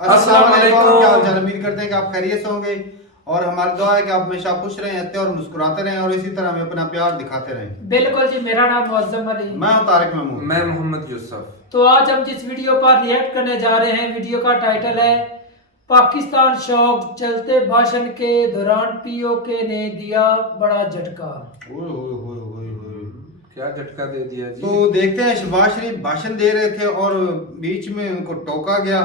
अस्सलाम वालेकुम। क्या हाल चाल? उम्मीद करते हैं कि आप खैरियत से होंगे और हमारी दुआ है कि आप हमेशा खुश रहें, हंसते और मुस्कुराते रहें और इसी तरह हमें अपना प्यार दिखाते रहें। बिल्कुल जी। मेरा नाम मुअज्जम अली, मैं हूं तारिक महमूद। मैं मोहम्मद यूसुफ। तो आज हम जिस वीडियो पर रिएक्ट करने जा रहे हैं, वीडियो का टाइटल है पाकिस्तान शॉक, चलते भाषण के दौरान पीओके ने दिया बड़ा झटका। क्या झटका दे दिया जी? तो देखते हैं, शहबाज शरीफ भाषण दे रहे थे और बीच में उनको टोका गया।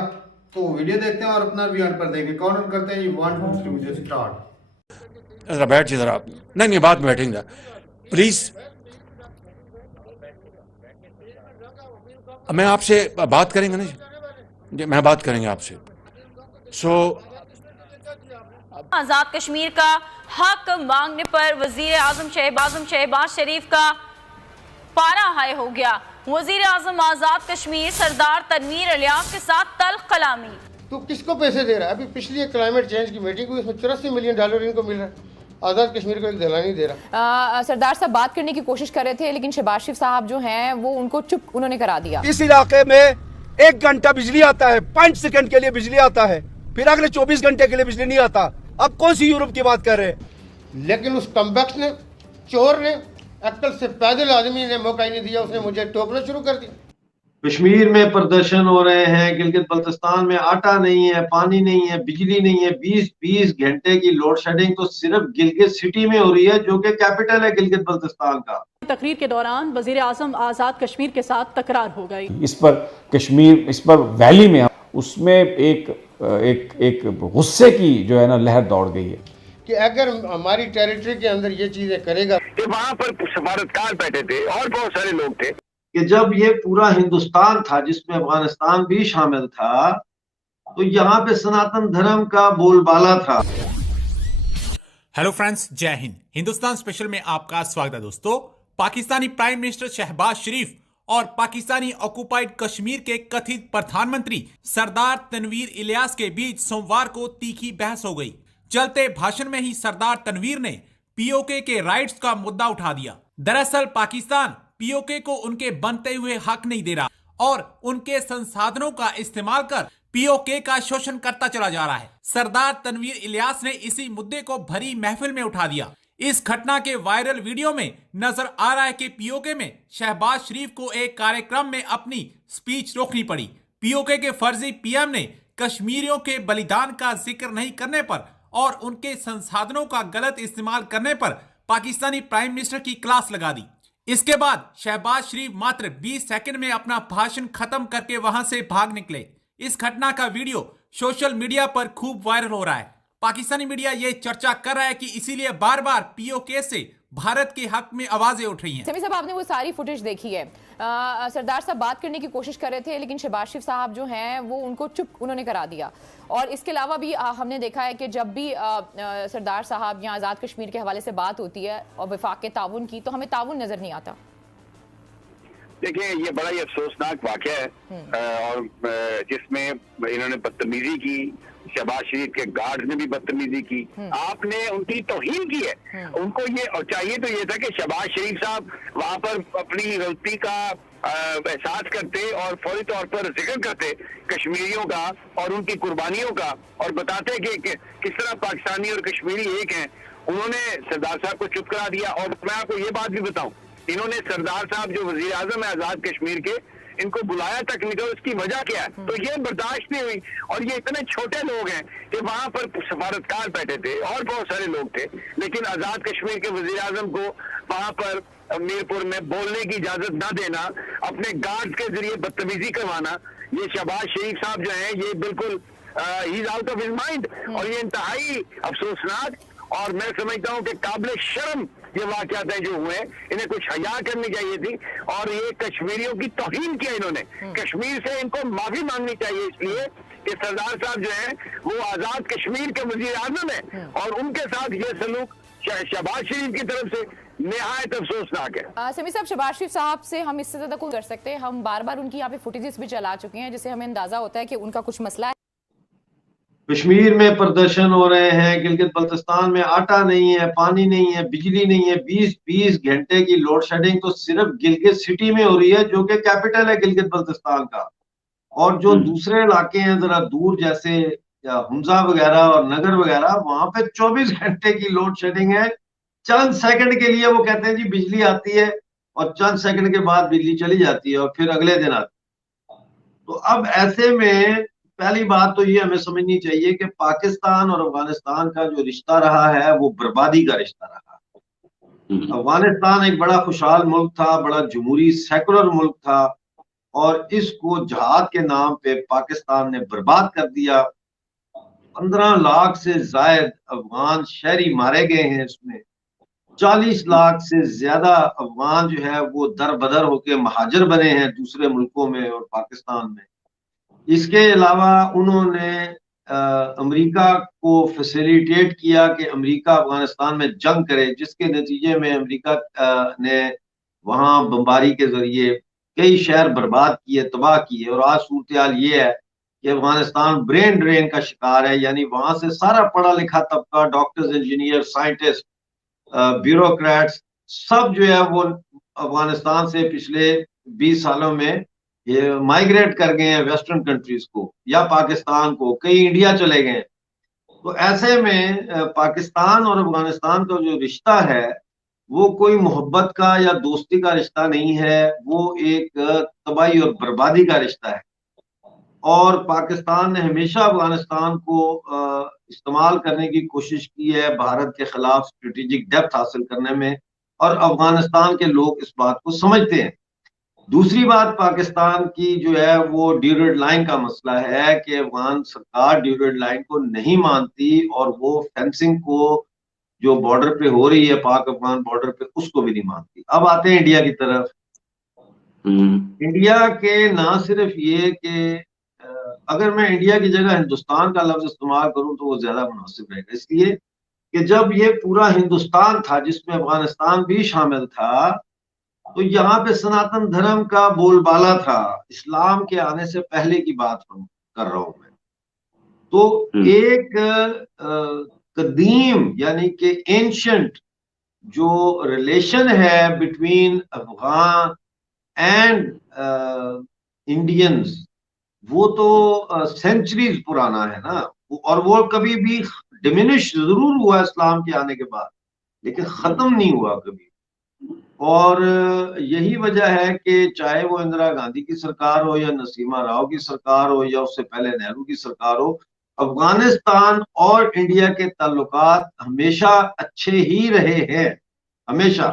तो वीडियो देखते हैं और अपना रिव्यू पर देंगे। कौन करते हैं? यू वांट टू मुझे स्टार्ट। जरा बैठ जी, जरा नहीं बाद में बैठेंगे प्लीज। मैं आपसे बात करेंगे ना जी, मैं बात करेंगे आपसे। आजाद कश्मीर का हक मांगने पर वजीर आजम शहबाज शरीफ का पारा हाई हो गया। वजीर आजम आजाद कश्मीर सरदार तनवीर इलियास के साथ तल्ख कलामी। तो किसको पैसे दे रहा है? अभी पिछली एक क्लाइमेट चेंज की मीटिंग हुई, उसमें $84 मिलियन इनको मिल रहा है। आजाद कश्मीर को एक दला नहीं दे रहा। सरदार साहब बात करने की कोशिश कर रहे थे, लेकिन शहबाज शरीफ साहब जो हैं वो उनको चुप उन्होंने करा दिया। इस इलाके में 1 घंटा बिजली आता है, 5 सेकंड के लिए बिजली आता है, फिर अगले 24 घंटे के लिए बिजली नहीं आता। अब कौन सी यूरोप की बात कर रहे हैं? लेकिन उस कमबख्त ने, चोर ने, अक्ल से पैदल आदमी ने मौका ही नहीं दिया, उसने मुझे टोकना शुरू कर दिया। कश्मीर में प्रदर्शन हो रहे हैं, गिलगित बल्तिस्तान में आटा नहीं है, पानी नहीं है, बिजली नहीं है। 20-20 घंटे की लोड शेडिंग तो सिर्फ गिलगित सिटी में हो रही है, जो कि कैपिटल है गिलगित बल्तिस्तान का। तकरीर के दौरान वजीर आजम आजाद कश्मीर के साथ तकरार हो गई। इस पर कश्मीर, इस पर वैली में उसमें एक गुस्से की जो है ना लहर दौड़ गई है कि अगर हमारी टेरिटरी के अंदर ये चीजें करेगा। कि वहाँ पर सफारतकार बैठे थे और बहुत सारे लोग थे कि जब ये पूरा हिंदुस्तान था जिसमें अफगानिस्तान भी शामिल था, तो यहाँ पे सनातन धर्म का बोलबाला था। हेलो फ्रेंड्स, जय हिंद। हिंदुस्तान स्पेशल में आपका स्वागत है दोस्तों। पाकिस्तानी प्राइम मिनिस्टर शहबाज शरीफ और पाकिस्तानी ऑक्युपाइड कश्मीर के कथित प्रधानमंत्री सरदार तनवीर इलियास के बीच सोमवार को तीखी बहस हो गई। चलते भाषण में ही सरदार तनवीर ने पीओके के राइट्स का मुद्दा उठा दिया। दरअसल पाकिस्तान पीओके को उनके बनते हुए हक नहीं दे रहा और उनके संसाधनों का इस्तेमाल कर पीओके का शोषण करता चला जा रहा है। सरदार तनवीर इलियास ने इसी मुद्दे को भरी महफिल में उठा दिया। इस घटना के वायरल वीडियो में नजर आ रहा है कि पीओके में शहबाज शरीफ को एक कार्यक्रम में अपनी स्पीच रोकनी पड़ी। पीओके के फर्जी पीएम ने कश्मीरियों के बलिदान का जिक्र नहीं करने पर और उनके संसाधनों का गलत इस्तेमाल करने पर पाकिस्तानी प्राइम मिनिस्टर की क्लास लगा दी। इसके बाद शहबाज शरीफ मात्र 20 सेकंड में अपना भाषण खत्म करके वहां से भाग निकले। इस घटना का वीडियो सोशल मीडिया पर खूब वायरल हो रहा है। पाकिस्तानी मीडिया ये चर्चा कर रहा है कि इसीलिए बार बार पीओके से भारत के हक में आवाजें उठ रही हैं। समी साहब, आपने वो सारी फुटेज देखी है। सरदार साहब बात करने की कोशिश कर रहे थे, लेकिन शहबाज शरीफ साहब जो हैं वो उनको चुप उन्होंने करा दिया। और इसके अलावा भी हमने देखा है कि जब भी सरदार साहब या आज़ाद कश्मीर के हवाले से बात होती है और वफाक के ताउन की, तो हमें ताउन नजर नहीं आता। देखिए, ये बड़ा ही अफसोसनाक वाकया है और जिसमें इन्होंने बदतमीजी की। शहबाज शरीफ के गार्ड ने भी बदतमीजी की। आपने उनकी तौहीन की है। उनको ये और चाहिए तो ये था कि शहबाज शरीफ साहब वहां पर अपनी गलती का एहसास करते और फौरी तौर पर जिक्र करते कश्मीरियों का और उनकी कुर्बानियों का और बताते कि किस तरह पाकिस्तानी और कश्मीरी एक हैं। उन्होंने सरदार साहब को चुप करा दिया। और मैं आपको ये बात भी बताऊं, इन्होंने सरदार साहब जो वजीर आजम है आजाद कश्मीर के, इनको बुलाया तक नहीं था। उसकी वजह क्या है? तो ये बर्दाश्त नहीं हुई। और ये इतने छोटे लोग हैं कि वहां पर सफारतकार बैठे थे और बहुत सारे लोग थे, लेकिन आजाद कश्मीर के वजीर आजम को वहां पर मीरपुर में बोलने की इजाजत न देना, अपने गार्ड के जरिए बदतमीजी करवाना, ये शहबाज शरीफ साहब जो है ये बिल्कुल he is out of his mind. और ये इंतहाई अफसोसनाक और मैं समझता हूँ कि काबिल शर्म ये वाकयात हैं जो हुए। इन्हें कुछ हया करनी चाहिए थी और ये कश्मीरियों की तौहीन किया इन्होंने। कश्मीर से इनको माफी मांगनी चाहिए, इसलिए कि सरदार साहब जो हैं वो आजाद कश्मीर के वजीर आजम हैं और उनके साथ ये सलूक शहबाज शरीफ की तरफ से निहायत अफसोसनाक है। समी साहब, शहबाज शरीफ साहब से हम इससे ज्यादा कुछ कर सकते हैं? हम बार बार उनकी यहाँ पे फुटेजेस भी चला चुके हैं, जिससे हमें अंदाजा होता है कि उनका कुछ मसला है। कश्मीर में प्रदर्शन हो रहे हैं, गिलगित बल्तिस्तान में आटा नहीं है, पानी नहीं है, बिजली नहीं है। 20-20 घंटे की लोड शेडिंग तो सिर्फ गिलगित सिटी में हो रही है, जो कि कैपिटल है गिलगित बल्तिस्तान का। और जो दूसरे इलाके हैं जरा दूर, जैसे हुमजा वगैरह और नगर वगैरह, वहां पे 24 घंटे की लोड शेडिंग है। चंद सेकंड के लिए वो कहते हैं जी बिजली आती है और चंद सेकंड के बाद बिजली चली जाती है और फिर अगले दिन आती है। तो अब ऐसे में पहली बात तो ये हमें समझनी चाहिए कि पाकिस्तान और अफगानिस्तान का जो रिश्ता रहा है वो बर्बादी का रिश्ता रहा। अफगानिस्तान एक बड़ा खुशहाल मुल्क था, बड़ा जमहूरी सेकुलर मुल्क था, और इसको जहाद के नाम पे पाकिस्तान ने बर्बाद कर दिया। 15 लाख से जायद अफगान शहरी मारे गए हैं इसमें। 40 लाख से ज्यादा अफगान जो है वो दर बदर होकर महाजर बने हैं दूसरे मुल्कों में और पाकिस्तान में। इसके अलावा उन्होंने अमेरिका को फैसिलिटेट किया कि अमेरिका अफगानिस्तान में जंग करे, जिसके नतीजे में अमेरिका ने वहां बमबारी के जरिए कई शहर बर्बाद किए, तबाह किए। और आज सूरत हाल ये है कि अफगानिस्तान ब्रेन ड्रेन का शिकार है, यानी वहां से सारा पढ़ा लिखा तबका, डॉक्टर्स, इंजीनियर, साइंटिस्ट, ब्यूरोक्रेट्स, सब जो है वो अफगानिस्तान से पिछले 20 सालों में ये माइग्रेट कर गए हैं वेस्टर्न कंट्रीज को या पाकिस्तान को, कई इंडिया चले गए। तो ऐसे में पाकिस्तान और अफगानिस्तान का जो रिश्ता है वो कोई मोहब्बत का या दोस्ती का रिश्ता नहीं है, वो एक तबाही और बर्बादी का रिश्ता है। और पाकिस्तान ने हमेशा अफगानिस्तान को इस्तेमाल करने की कोशिश की है भारत के खिलाफ स्ट्रेटेजिक डेप्थ हासिल करने में, और अफगानिस्तान के लोग इस बात को समझते हैं। दूसरी बात पाकिस्तान की जो है वो ड्यूरेड लाइन का मसला है कि अफगान सरकार ड्यूरेड लाइन को नहीं मानती, और वो फेंसिंग को जो बॉर्डर पे हो रही है, पाक अफगान बॉर्डर पे, उसको भी नहीं मानती। अब आते हैं इंडिया की तरफ। इंडिया के ना सिर्फ ये कि अगर मैं इंडिया की जगह हिंदुस्तान का लफ्ज इस्तेमाल करूं तो वो ज्यादा मुनासिब रहेगा, इसलिए कि जब ये पूरा हिंदुस्तान था जिसमें अफगानिस्तान भी शामिल था, तो यहाँ पे सनातन धर्म का बोलबाला था। इस्लाम के आने से पहले की बात कर रहा हूं मैं। तो एक कदीम यानी कि एंशंट जो रिलेशन है बिटवीन अफगान एंड इंडियंस, वो तो सेंचुरीज पुराना है ना, और वो कभी भी डिमिनिश जरूर हुआ इस्लाम के आने के बाद, लेकिन खत्म नहीं हुआ कभी। और यही वजह है कि चाहे वो इंदिरा गांधी की सरकार हो या नसीमा राव की सरकार हो या उससे पहले नेहरू की सरकार हो, अफगानिस्तान और इंडिया के ताल्लुकात हमेशा अच्छे ही रहे हैं, हमेशा।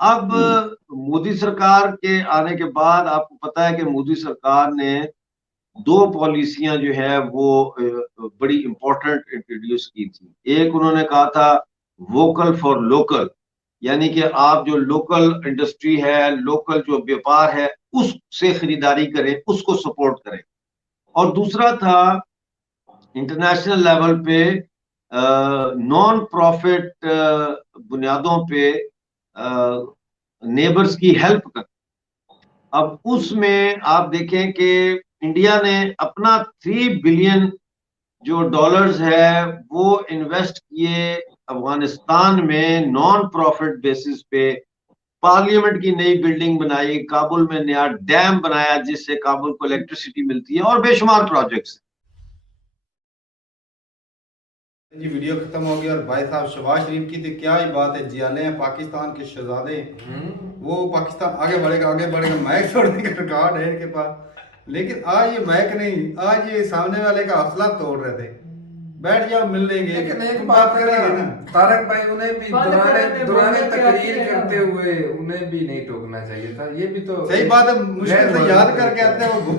अब मोदी सरकार के आने के बाद आपको पता है कि मोदी सरकार ने 2 पॉलिसियां जो है वो बड़ी इंपॉर्टेंट इंट्रोड्यूस की थी। एक उन्होंने कहा था वोकल फॉर लोकल, यानी कि आप जो लोकल इंडस्ट्री है, लोकल जो व्यापार है, उससे खरीदारी करें, उसको सपोर्ट करें। और दूसरा था इंटरनेशनल लेवल पे नॉन प्रॉफिट बुनियादों पे नेबर्स की हेल्प कर। अब उसमें आप देखें कि इंडिया ने अपना 3 बिलियन जो डॉलर्स है वो इन्वेस्ट किए अफगानिस्तान में नॉन प्रॉफिट बेसिस पे। पार्लियामेंट की नई बिल्डिंग बनाई, काबुल में नया डैम बनाया जिससे काबुल को इलेक्ट्रिसिटी मिलती है, और बेशुमार प्रोजेक्ट्स। जी वीडियो खत्म हो गया। और भाई साहब शहबाज शरीफ की तो क्या ही बात है, जियाले हैं पाकिस्तान के शहजादे, वो पाकिस्तान आगे बढ़ेगा। मैक छोड़ने का रिकॉर्ड है इनके पास, लेकिन आज ये मैक नहीं, आज ये सामने वाले का हौसला तोड़ रहे थे। बैठ जाओ, मिल लेंगे, लेकिन एक बात करेंगे ना तारक भाई, उन्हें भी दुराने तकरीर करते हुए उन्हें भी नहीं टोकना चाहिए था। ये भी तो सही बात है, मुश्किल से याद करके आते हैं, वो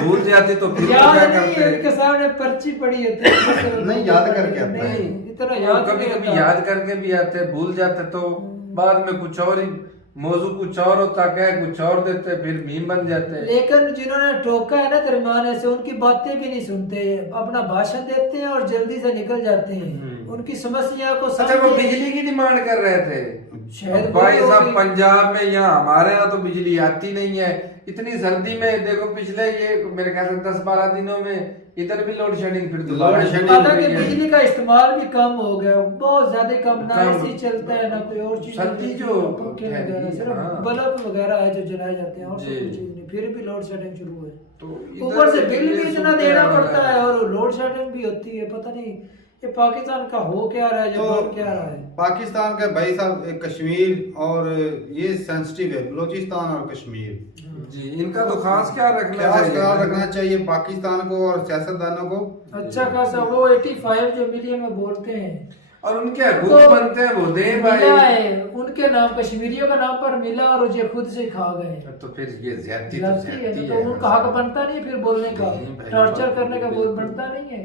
भूल जाते तो फिर याद नहीं, इनके सामने पर्ची पड़ी है नहीं याद करके आते हैं, इतना याद कभी याद करके भी आते, भूल जाते तो बाद में कुछ और ही मौजू कुछ और होता, क्या कुछ और देते, फिर मीम बन जाते हैं। लेकिन जिन्होंने टोका है ना दरमियाने से, उनकी बातें भी नहीं सुनते, अपना भाषण देते हैं और जल्दी से निकल जाते हैं। उनकी समस्या को अच्छा, वो बिजली की डिमांड कर रहे थे, भाई साहब पंजाब में, यहाँ हमारे यहाँ तो बिजली आती नहीं है इतनी सर्दी में। देखो पिछले ये मेरे ख्याल से 10-12 दिनों में इधर भी लोड शेडिंग, फिर दोबारा बिजली का इस्तेमाल भी कम हो गया, बहुत ज्यादा कम। ना एसी चलता है ना कोई और चीज, सर्दी जो सिर्फ बल्ब वगैरह है जो जलाए जाते हैं और कोई चीज नहीं, फिर भी लोड शेडिंग शुरू है। ऊपर से बिल भी इतना देना पड़ता है और लोड शेडिंग भी होती है। पता नहीं ये पाकिस्तान का हो क्या रहा है, जो क्या रहा है। पाकिस्तान का भाई साहब कश्मीर और ये सेंसिटिव है, बलोचिस्तान और कश्मीर जी, इनका तो खास क्या रखना चाहिए पाकिस्तान को और सियासतदानों को। अच्छा खासा वो 85 जो मिलियन में बोलते हैं और उनके हुकूक बनते हैं वो दे भाई, उनके नाम कश्मीरियों का नाम पर मिला और ये खुद से खा गए। तो फिर ये ज्यादती है, तो उनका हक बनता नहीं फिर बोलने का, टॉर्चर करने का बनता नहीं है।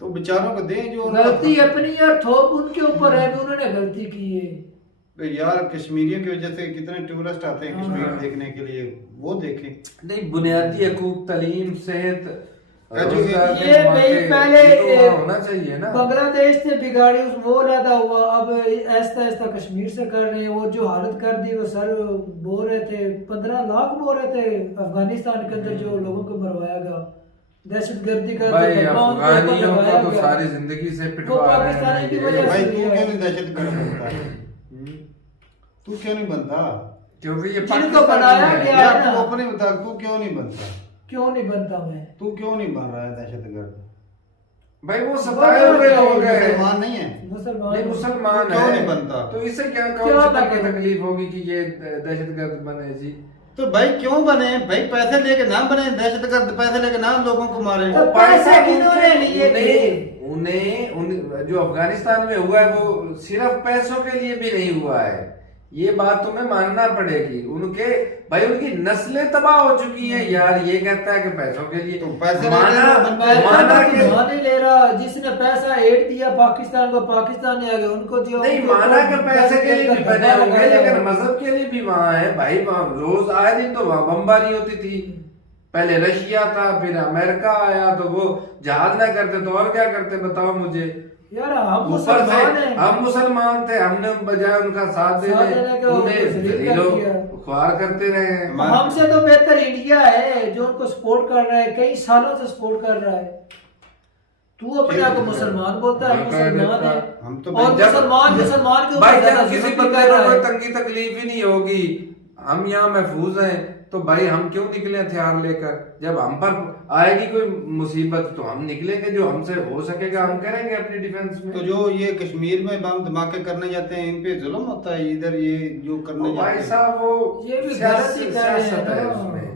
तो बेचारों को दें जो गलती अपनी यार, थोप उनके ऊपर है, उन्होंने गलती की है यार। कश्मीरियों की वजह से कितने टूरिस्ट आते हैं कश्मीर देखने के लिए, वो देखें। नहीं, बुनियादी हकूक, तालीम, सेहत, ये भाई पहले तो होना चाहिए ना। बांग्लादेश से बिगाड़ी वो लदा हुआ, अब ऐसा ऐसा कश्मीर से कर रहे हैं। वो जो हालत कर दी वो सर बोल रहे थे 15 लाख बोल रहे थे अफगानिस्तान के अंदर जो लोगों को मरवाया गया, दहशतगर्दी का अफगानियों को तो सारी जिंदगी से पिटवा रहे हैं। भाई तू क्यों नहीं दहशतगर्द बनता, तू क्यों नहीं बनता? क्योंकि ये जिनको बनाया गया है तू अपने बता, तू क्यों नहीं बनता? क्यों नहीं बनता मैं? तू क्यों नहीं बन रहा है दहशतगर्द? भाई वो सताए हुए लोग हैं, मुसलमान नहीं है, मुसलमान क्यों नहीं बनता? तो इससे क्या तकलीफ होगी कि ये दहशतगर्द बने जी? तो भाई क्यों बने भाई? पैसे लेके नाम बने दहशतगर्द, पैसे लेके नाम लोगों को मारे। तो पैसे किन्होंने लिए थे? उन्हें जो अफगानिस्तान में हुआ है वो सिर्फ पैसों के लिए भी नहीं हुआ है, ये बात तुम्हें मानना पड़ेगी। उनके भाई उनकी नस्लें तबाह हो चुकी हैं यार। ये कहता है कि पैसों के लिए, तो पैसे माना नहीं ले रहा। जिसने पैसा एड दिया पाकिस्तान को, पाकिस्तान ने आगे उनको दिया। नहीं माना के पैसे के लिए भी बने होंगे, लेकिन मजहब के लिए भी वहाँ है भाई। वहाँ रोज आए दिन तो वहाँ बमबारी होती थी। पहले रशिया था, फिर अमेरिका आया, तो वो जहाज ना करते तो और क्या करते बताओ मुझे यार। हम मुसलमान हैं, हम मुसलमान थे, हमने बजाय उनका साथ देने उन्हें ख्वार करते रहे। हमसे तो बेहतर इंडिया है जो उनको सपोर्ट कर रहा है, कई सालों से सपोर्ट कर रहा है। तू अपने आप को मुसलमान बोलता है, मुसलमान है हम तो। और मुसलमान के ऊपर किसी बंदे को कोई तंगी तकलीफ ही नहीं होगी, हम यहाँ महफूज हैं, तो भाई हम क्यों निकले हथियार लेकर? जब हम पर आएगी कोई मुसीबत तो हम निकलेंगे, जो हमसे हो सकेगा हम करेंगे अपनी डिफेंस में। तो जो ये कश्मीर में बम धमाके करने जाते हैं, इन पे जुल्म होता है इधर, ये जो करने जाते हैं भाई साहब वो ये भी सियासत है उसमें,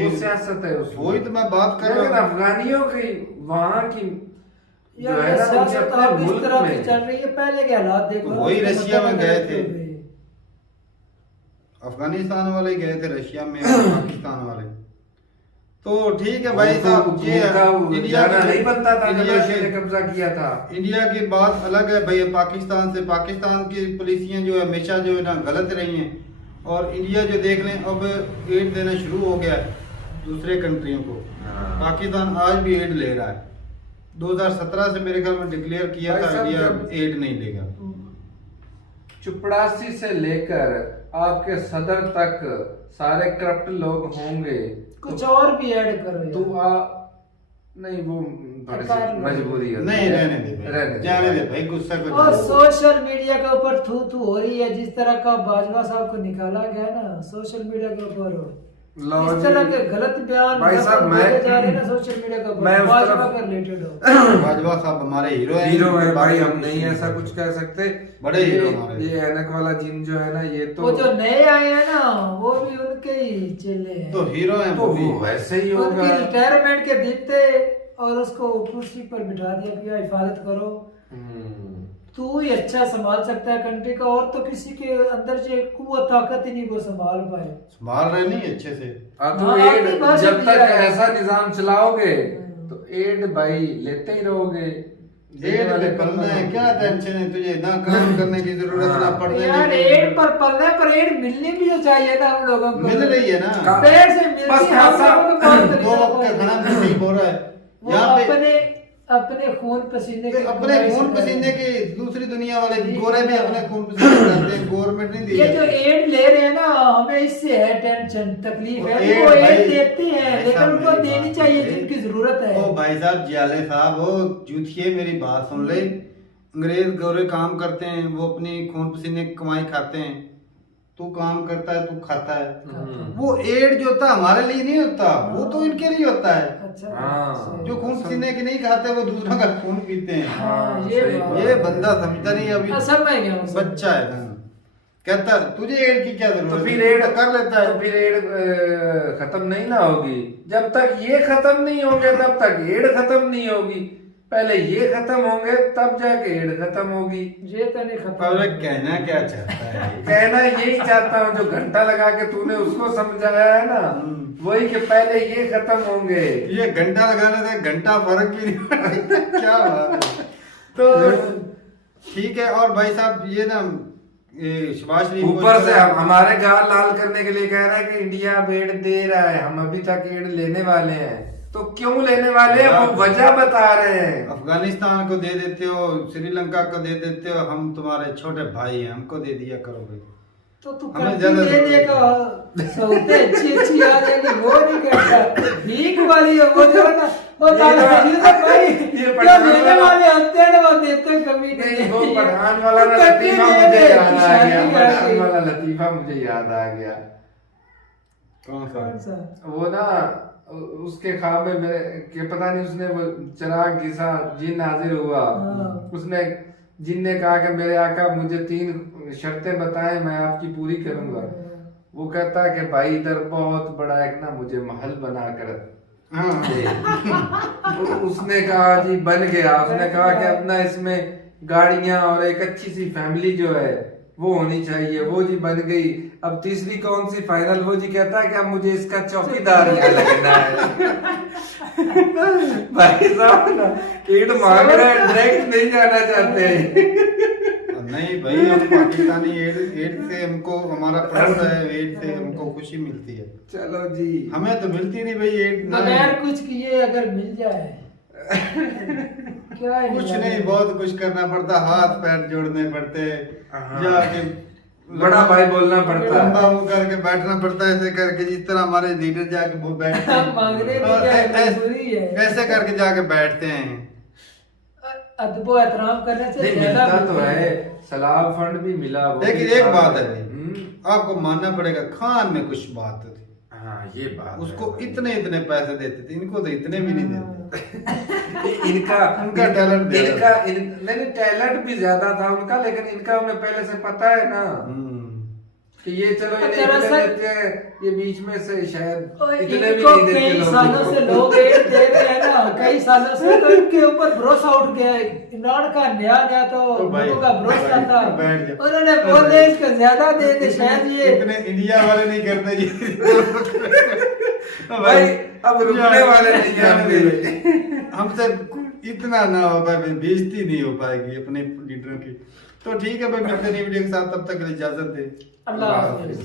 वो सियासत है उसमें। वही तो मैं बात कर रहा हूँ। अफगानियों की वहाँ की जो है ना अपने मुल्क में चल रही है, पहले के हालात देखो। वही रशिया में गए थे, अफगानिस्तान वाले गए थे रशिया में, पाकिस्तान वाले। तो ठीक है भाई साहब, ये इंडिया नहीं बनता था, इंडिया ने कब्जा किया था। इंडिया की बात अलग है भाई पाकिस्तान से। पाकिस्तान की पॉलिसियां जो है हमेशा जो है ना गलत रही हैं, और इंडिया जो देख लें अब एड देना शुरू हो गया है दूसरे कंट्रियों को। पाकिस्तान आज भी एड ले रहा है। 2017 से मेरे ख्याल में डिक्लेयर किया था इंडिया एड नहीं लेगा। चपड़ासी से लेकर आपके सदर तक सारे करप्ट लोग होंगे। कुछ और भी ऐड करो तू नहीं वो मजबूरी है। नहीं रहने दे, जाने दे भाई, गुस्सा को। और सोशल मीडिया के ऊपर थू थू हो रही है, जिस तरह का बाजवा साहब को निकाला गया ना सोशल मीडिया के ऊपर, इस तरह के गलत बयान भाई साहब मैं जा रहे हैं ना सोशल मीडिया के ऊपर, बाजवा का रिलेटेड हो। बाजवा साहब हमारे हीरो है भाई, हम नहीं ऐसा कुछ कह सकते। बड़े हीरो हमारे। ये ऐनक वाला जिन जो है ना, ये तो वो जो नए आए हैं ना वो भी उनके ही चेले हैं, तो हीरो हैं। तो वो वैसे ही होगा। उनकी रिटायरमेंट के दिन थे और उसको कुर्सी पर बिठा दिया कि हिफाजत करो, तू ही अच्छा संभाल सकता है कंट्री का, और तो किसी के अंदर से कुव्वत ताकत ही नहीं वो संभाल पाए। संभाल रहे नहीं अच्छे से। तो एड जब तक ऐसा निजाम चलाओगे तो एड भाई लेते ही रहोगे। एड पे पलना है, क्या टेंशन है तुझे? ना काम करने की जरूरत ना पड़ने यार, एड पर पलना है, पर एड मिलनी भी तो चाहिए ना हम लोगों को। मिल रही है ना, पेड़ से मिलती है, हम लोगों को दो वक्त का खाना भी नहीं हो रहा है यहाँ पे। अपने खून पसीने के अपने खून पसीने के दूसरी दुनिया वाले गोरे भी अपने खून पसीने करते हैं, गवर्नमेंट नहीं दी। ये जो एड ले रहे हैं ना, हमें इससे है टेंशन, तकलीफ है। वो एड देते हैं लेकिन उनको देनी चाहिए जिनकी जरूरत है। ओ भाई साहब, जियाले साहब, वो जूठिए मेरी बात सुन ले। अंग्रेज गोरे काम करते हैं, वो अपनी खून पसीने की कमाई खाते हैं। तू काम करता है, तू खाता है। वो एड जो होता हमारे लिए नहीं होता, वो तो इनके लिए होता है। अच्छा, जो खून पसीने के नहीं खाते वो दूसरों का खून पीते हैं। ये बंदा समझता नहीं अभी, बच्चा है कहता तुझे एड की क्या जरूरत, तो फिर एड कर लेता है। तो फिर एड खत्म नहीं ना होगी। जब तक ये खत्म नहीं होंगे तब तक एड खत्म नहीं होगी। पहले ये खत्म होंगे तब जाके एड खत्म होगी। ये तो नहीं खत्म। अरे कहना क्या चाहता है? कहना यही चाहता हूँ, जो घंटा लगा के तूने उसको समझाया है ना, वही कि पहले ये खत्म होंगे। ये घंटा लगाने से घंटा फर्क भी नहीं पड़ता। क्या बात है। तो ठीक है। और भाई साहब ये ना शहबाज शरीफ ऊपर से हमारे गाल लाल करने के लिए कह रहा है कि इंडिया एड दे रहा है, हम अभी तक एड लेने वाले हैं। तो क्यों लेने वाले हैं वो वजह बता रहे हैं। अफगानिस्तान को दे देते हो, श्रीलंका को दे देते हो, हम तुम्हारे छोटे भाई हैं, हमको दे दिया करोगे। तो तू देने का सौदे अच्छी आ जाएगी, वो नहीं करता। भीख वाली है वो जो ना, वो भाई क्या देने वाले होते हैं ना, वो देते कभी नहीं। वो पठान वाला लतीफा मुझे याद आ गया। पठान वाला लतीफा मुझे याद आ गया। कौन सा? वो ना उसके ख्वाब में मेरे के पता नहीं, उसने वो चिराग घिसा, जिन हाजिर हुआ। उसने जिन ने कहा कि मेरे आका मुझे 3 शर्तें बताएं, मैं आपकी पूरी करूंगा। वो कहता है कि भाई इधर बहुत बड़ा एक ना मुझे महल बना कर उसने कहा जी बन गया। उसने कहा कि अपना इसमें गाड़ियां और एक अच्छी सी फैमिली जो है वो होनी चाहिए। वो जी बन गई। अब तीसरी कौन सी फाइनल? वो जी कहता है कि अब मुझे इसका चौकीदार यहाँ लगना है। भाई साहब ना एड मांग रहे हैं, डायरेक्ट नहीं जाना चाहते हैं। नहीं भाई, हम पाकिस्तानी एड से हमको हमारा प्राउड है, एड से हमको खुशी मिलती है। चलो जी, हमें तो मिलती नहीं भाई एड। बगैर कुछ किए अगर मिल जाए क्या कुछ नहीं, बहुत कुछ करना पड़ता, हाथ पैर जोड़ने पड़ते, जाके बड़ा भाई बोलना पड़ता है, लंबा मुंह करके बैठना पड़ता है, ऐसे करके जिस तरह हमारे लीडर जाके वो बैठते हैं, ऐसे करके जाके बैठते हैं। अदबो एहतराम करने से मिलता तो है, सलाब फंड भी मिला। लेकिन एक बात है आपको मानना पड़ेगा, खान में कुछ बात थी। हाँ ये बात उसको इतने पैसे देते थे, इनको तो इतने भी नहीं देते। उनका टैलेंट, नहीं टैलेंट भी ज्यादा था उनका, लेकिन इनका उन्हें पहले से पता है ना कि ये चलो ये देते हैं, ये बीच में से शायद इतने भी नहीं देते। कई सालों से लोग एड दे रहे हैं ना, कई सालों से, तो इनके ऊपर भरोसा उठ गया है। इमरान का नया तो लोगों का भरोसा था, उन्होंने बोले इसको ज्यादा दे दे, शायद ये इतने इंडिया वाले नहीं करते जी। भाई अब रुकने वाले नहीं जानते। हमसे इतना ना हो पाए, बेइज्जती नहीं हो पाएगी अपने लीडरों की। तो ठीक है भाई, मिलते नहीं वीडियो के साथ, तब तक के लिए इजाजत दे। अल्लाह हाफिज़।